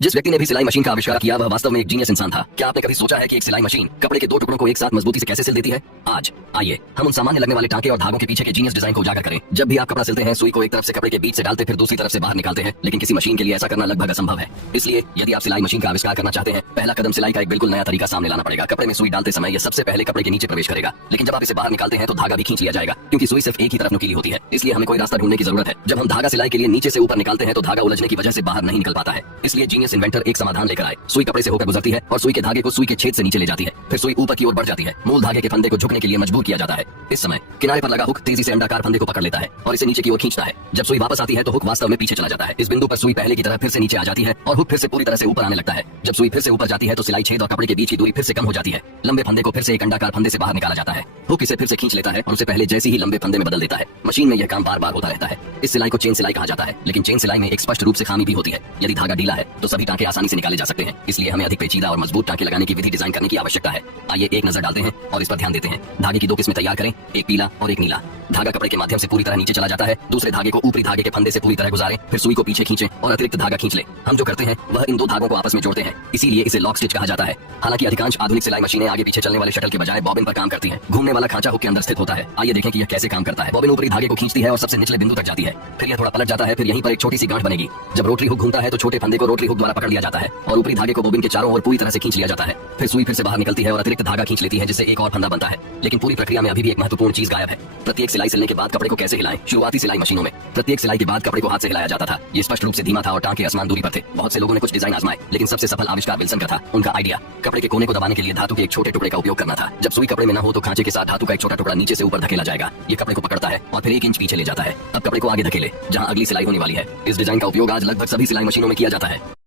जिस व्यक्ति ने भी सिलाई मशीन का आविष्कार किया वह वास्तव में एक जीनियस इंसान था। क्या आपने कभी सोचा है कि एक सिलाई मशीन कपड़े के दो टुकड़ों को एक साथ मजबूती से कैसे सिल देती है? आज आइए हम उन सामान्य लगने वाले टांके और धागों के पीछे के जीनियस डिजाइन को उजागर करें। जब भी आप कपड़ा सिलते हैं, सुई को एक तरफ से कपड़े के बीच से डालते फिर दूसरी तरफ से बाहर निकालते हैं, लेकिन किसी मशीन के लिए ऐसा करना लगभग असंभव है। इसलिए यदि आप सिलाई मशीन का आविष्कार करना चाहते हैं, पहला कदम सिलाई का एक बिल्कुल नया तरीका सामने लाना पड़ेगा। कपड़े में सुई डालते समय यह सबसे पहले कपड़े के नीचे प्रवेश करेगा, लेकिन जब आप इसे बाहर निकालते हैं तो धागा भी खींच लिया जाएगा, क्योंकि सुई सिर्फ एक ही तरफ नुकीली होती है। इसलिए हमें कोई रास्ता ढूंढने की जरूरत है। जब हम धागा सिलाई के लिए नीचे से ऊपर निकालते हैं तो धागा उलझने की वजह से बाहर नहीं निकल पाता है। इसलिए जीनियस इन्वेंटर एक समाधान लेकर आए। सुई कपड़े से होकर गुजरती है और सुई के धागे को सुई के छेद से नीचे ले जाती है, फिर सुई ऊपर की ओर बढ़ जाती है। मूल धागे के फंदे को झुकने के लिए मजबूर किया जाता है। इस समय किनारे पर लगा हुक तेजी से अंडाकार फंदे को पकड़ लेता है और इसे नीचे की ओर खींचता है। जब सुई वापस आती है तो हुक वास्तव में पीछे चला जाता है। इस बिंदु पर सुई पहले की तरह फिर से नीचे आ जाती है और हुक फिर से पूरी तरह से ऊपर आने लगता है। जब सुई फिर से ऊपर जाती है तो सिलाई छेद और कपड़े के बीच की दूरी फिर से कम हो जाती है। लंबे फंदे को फिर से एक अंडाकार फंदे से बाहर निकाला जाता है। हुक इसे फिर से खींच लेता है और उसे पहले जैसे ही लंबे फंदे में बदल देता है। मशीन में यह काम बार बार होता रहता है। इस सिलाई को चेन सिलाई कहा जाता है, लेकिन चेन सिलाई में एक स्पष्ट रूप से खामी भी होती है। यदि धागा ढीला है तो सभी टांके आसानी से निकाले जा सकते हैं। इसलिए हमें अधिक पेचीदा और मजबूत टांके लगाने की विधि डिजाइन करने की आवश्यकता है। आइए एक नजर डालते हैं और इस पर ध्यान देते हैं। धागे की दो किस्में तैयार करें, एक पीला और एक नीला। धागा कपड़े के माध्यम से पूरी तरह नीचे चला जाता है। दूसरे धागे को ऊपरी धागे के फंदे से पूरी तरह गुजारें, फिर सुई को पीछे खींचें और अतिरिक्त धागा खींच लें। हम जो करते हैं वह इन दो धागों को आपस में जोड़ते हैं, इसीलिए इसे लॉक स्टिच कहा जाता है। हालांकि अधिकांश आधुनिक सिलाई मशीनें आगे पीछे चलने वाले शटल के बजाय बॉबिन पर काम करती हैं। घूमने वाला खांचा हुक के अंदर स्थित होता है। आइए देखें कि यह कैसे काम करता है। बॉबिन ऊपरी धागे को खींचती है और सबसे निचले बिंदु तक जाती है, फिर यह थोड़ा पलट जाता है, फिर यहीं पर एक छोटी सी गांठ बनेगी। जब रोटरी हुक घूमता है तो छोटे फंदे को रोटरी हुक द्वारा पकड़ लिया जाता है और ऊपरी धागे को बॉबिन के चारों ओर पूरी तरह से खींच लिया जाता है। फिर सुई फिर से बाहर निकलती है और अतिरिक्त धागा खींच लेती है, जिससे एक और फंदा बनता है। लेकिन पूरी प्रक्रिया में अभी भी एक महत्वपूर्ण चीज गायब है। प्रत्येक सिलाई सिलने के बाद कपड़े को कैसे हिलाएं? शुरुआती सिलाई मशीनों में प्रत्येक सिलाई के बाद कपड़े को हाथ से हिलाया जाता था। ये स्पष्ट रूप से धीमा था और टांके आसमान दूरी पर थे। बहुत से लोगों ने कुछ डिजाइन आजमाए, लेकिन सबसे सफल आविष्कार विल्सन का था। उनका आइडिया कपड़े के कोने को दबाने के लिए धातु के एक छोटे टुकड़े का उपयोग करना था। जब सुई कपड़े में न हो तो खांचे के साथ धातु का एक छोटा टुकड़ा नीचे से ऊपर धकेला जाएगा। ये कपड़े को पकड़ता है और फिर 1 इंच पीछे ले जाता है। अब कपड़े को आगे धकेले जहां अगली सिलाई होने वाली है। इस डिजाइन का उपयोग आज लगभग सभी सिलाई मशीनों में किया जाता है।